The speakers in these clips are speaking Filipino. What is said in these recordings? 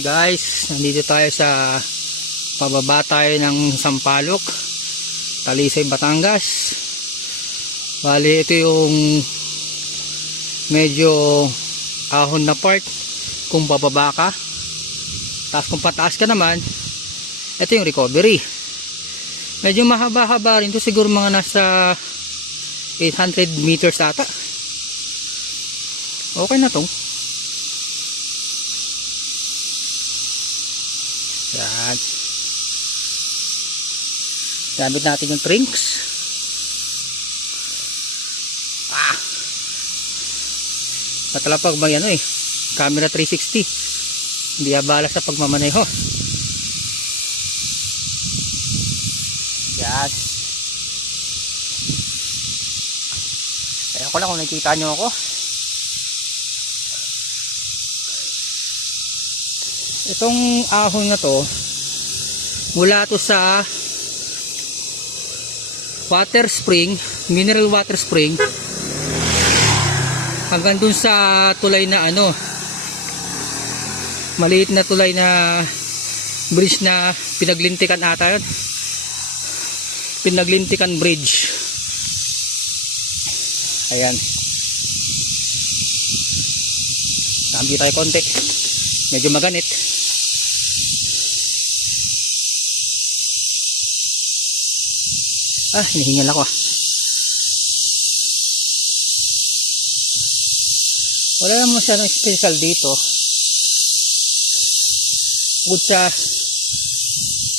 Guys, nandito tayo sa pababa tayo ng Sampalok, Talisay, Batangas. Bali, ito yung medyo ahon na part kung bababa ka. Tapos kung pataas ka naman, ito yung recovery. Medyo mahaba-haba rin to siguro mga nasa 800 meters ata. Okay na to. Yan. Gamit natin yung trinks. Ah. Matalapag bang ano eh. Camera 360. Hindi abala sa pagmamaneho. Yan. Kaya ko lang kung nakikita nyo ako. Itong ahon na to, mula to sa water spring, mineral water spring, hanggang dun sa tulay na ano, maliit na tulay na bridge na pinaglintikan ata yun. Pinaglintikan bridge. Ayan. Tambi tayo konti. Medyo maganit. Ah, hinihingal ako. Wala naman masyadong special dito. Bukod sa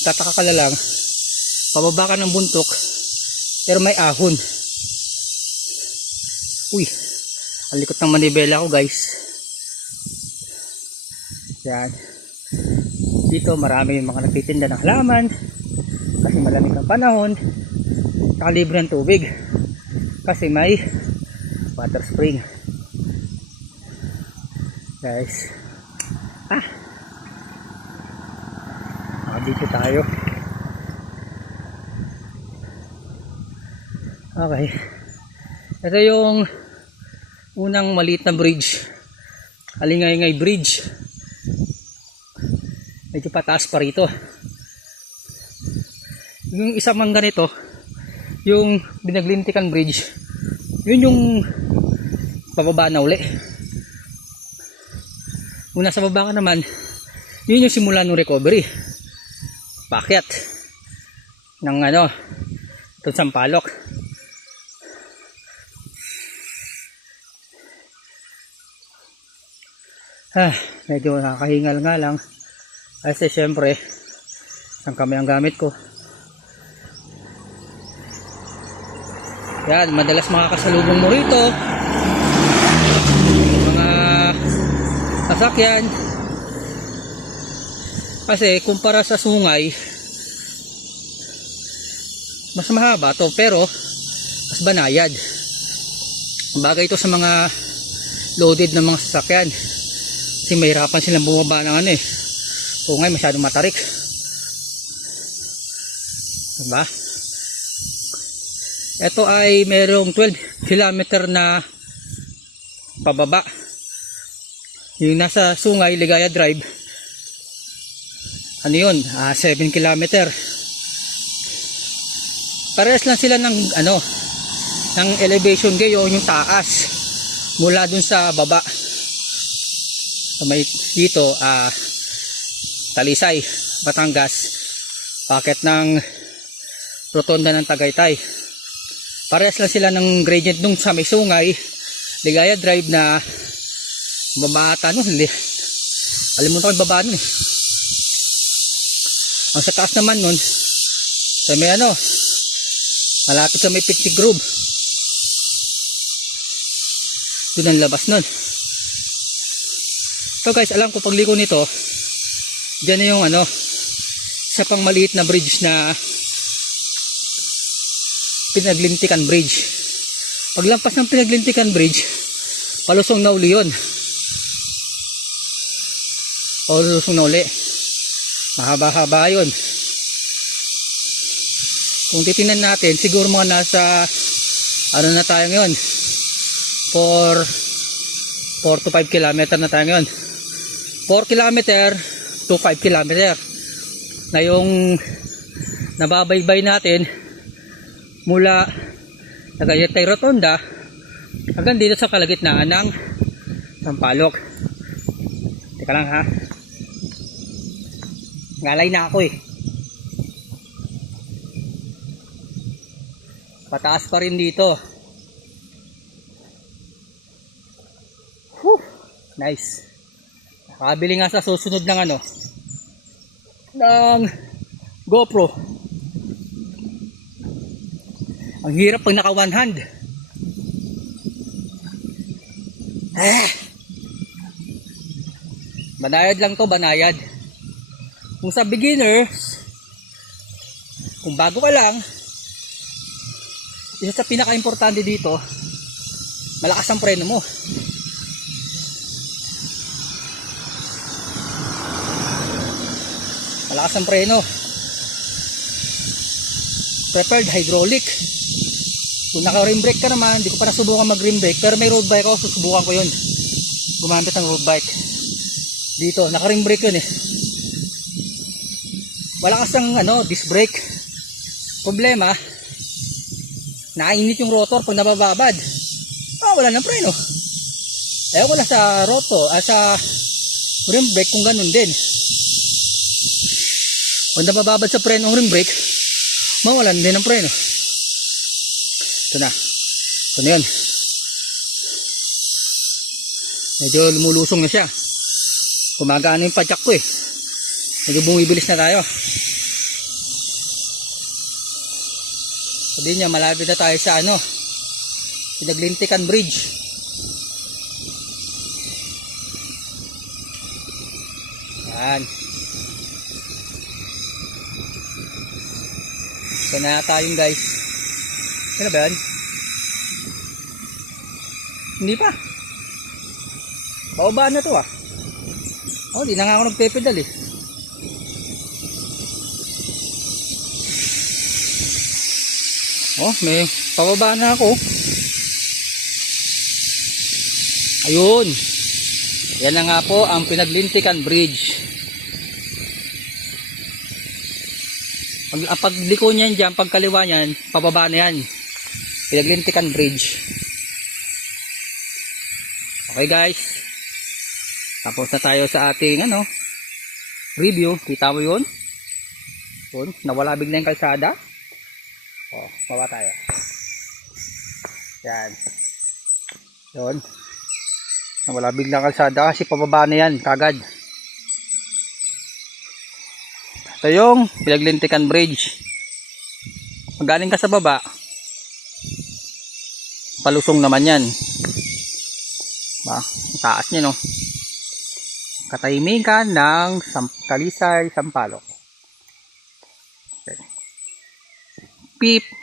tataka ka lang, pababa ka ng buntok, pero may ahon. Uy, ang likot ng manibela ko guys. Yan. Dito marami yung mga nagtitinda ng halaman kasi malamig ang panahon kalibre ng tubig. Kasi may water spring. Guys. Ah! Ah dito tayo. Okay. Ito yung unang maliit na bridge. Alingay-ngay bridge. Medyo pataas pa rito. Yung isa mang ganito yung binaglintikan bridge yun yung pababa na uli. Kung nasa baba ka naman yun yung simula ng recovery. Pakyat ng ano itong sampalok. Ah, medyo nakakahingal nga lang. Kasi syempre ang kami ang gamit ko Yan, madalas makakasalubong mo rito. Mga sasakyan. Kasi kumpara sa sungay, mas mahaba to pero mas banayad. Bagay ito sa mga loaded na mga sasakyan. Kasi mahirapan silang bumaba ng ano eh. Sungay masyadong matarik. Diba? Ito ay merong 12 kilometer na pababa. Yung nasa Sungay, Ligaya Drive. Ano yun? Ah, 7 kilometer. Parehas lang sila ng ano ng elevation gayo yung taas mula dun sa baba. So may dito ah Talisay, Batangas. Paket ng Rotonda ng Tagaytay parehas lang sila ng gradient nung sa may sungay. Ligaya drive na babata no hindi. Alimutan ko yung baba nun eh. Ang sa taas naman nun sa may ano malapit sa may picnic grove doon ang labas nun. So guys alam ko pagliko nito dyan na yung ano isa pang maliit na bridge na pinaglintikan bridge. Paglampas ng pinaglintikan bridge palusong na uli yun. Palusong na uli. Mahaba haba yun. Kung titingnan natin siguro mga nasa ano na tayo ngayon? 4 4 to 5 kilometer na tayo ngayon. 4 kilometer 2.5 kilometer. Na yung nababaybay natin mula Tagayatay Rotonda hanggang dito sa kalagitnaan ng Sampalok. Teka lang ha. Ngalay na ako eh. Pataas pa rin dito. Whew, nice. Nakabili nga sa susunod ng ano ng GoPro. Ang hirap pag naka one hand. Ah. Banayad lang to, banayad. Kung sa beginners, kung bago ka lang, isa sa pinaka-importante dito, malakas ang preno mo. Malakas ang preno. Prepared hydraulic. Kung naka-rim brake ka naman, hindi ko pa nasubukan mag-rim brake, pero may road bike ako, susubukan ko yun. Gumamit ng road bike. Dito, naka-rim brake yun eh. Malakas ang ano, disc brake. Problema, nakainit yung rotor pag nabababad. Ah, wala ng preno. Ko na sa rotor, ah, sa rim brake kung ganun din. Pag nabababad sa preno ng rim brake, mawalan din ng preno. Ito na. Ito na yun. Medyo lumulusong na siya. Kumagaan yung padyak ko eh. Medyo bumibilis na tayo. Sabihin niya, malapit na tayo sa ano, Pinaglintikan Bridge. Yan. Ito na tayong guys. Ano ba yan? Hindi pa. Pababa na to ah. Oh, di na nga ako nagpepedal eh. Oh, may pababa na ako. Ayun. Yan na nga po ang Pinaglintikan Bridge. Pag, ang pagliko niyan dyan, pagkaliwa niyan, pababa na yan. Pinaglintikan Bridge. Okay guys. Tapos na tayo sa ating ano, review. Kita mo yun? Yun, nawala bigla yung kalsada. O, baba tayo. Yan. Yun. Nawala bigla kalsada kasi pababa na yan kagad. Ito yung Pinaglintikan Bridge. Pag galing ka sa baba, palusong naman yan. Ba, taas niya no. Katahimikan ng Sam Talisay, Sampaloc. Okay. Beep.